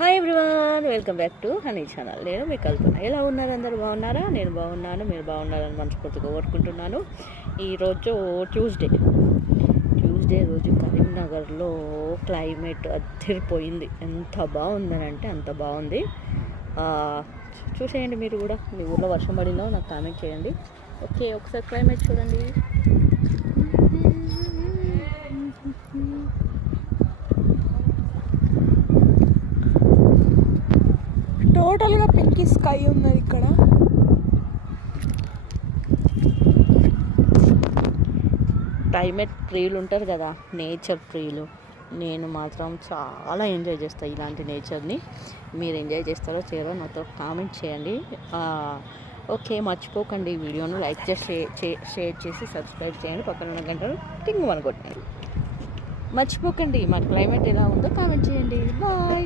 Hi everyone, welcome back to honey channel. నేను మీ కల్పన. ఎలా ఉన్నారు? అందరు బాగున్నారా? నేను బాగున్నాను, మీరు బాగున్నారని మనస్ఫూర్తిగా కోరుకుంటున్నాను. ఈరోజు ట్యూస్డే రోజు కరీంనగర్లో క్లైమేట్ అదిరిపోయింది. ఎంత బాగుందని అంటే అంత బాగుంది. చూసేయండి మీరు కూడా. మీ ఊళ్ళో వర్షం పడిందో నాకు కామెంట్ చేయండి. ఓకే, ఒకసారి క్లైమేట్ చూడండి. టోటల్గా పింకీ స్కై ఉన్నది ఇక్కడ. క్లైమేట్ ప్రియులు ఉంటారు కదా, నేచర్ ప్రియులు. నేను మాత్రం చాలా ఎంజాయ్ చేస్తాను ఇలాంటి నేచర్ని. మీరు ఎంజాయ్ చేస్తారో చేయరో నాతో కామెంట్ చేయండి. ఓకే, మర్చిపోకండి వీడియోను లైక్ చేసి షేర్ చేసి సబ్స్క్రైబ్ చేయండి. పక్కన ఉన్న గంటలు టింగ్ అనుకోండి. మర్చిపోకండి. మా క్లైమేట్ ఎలా ఉందో కామెంట్ చేయండి. బాయ్.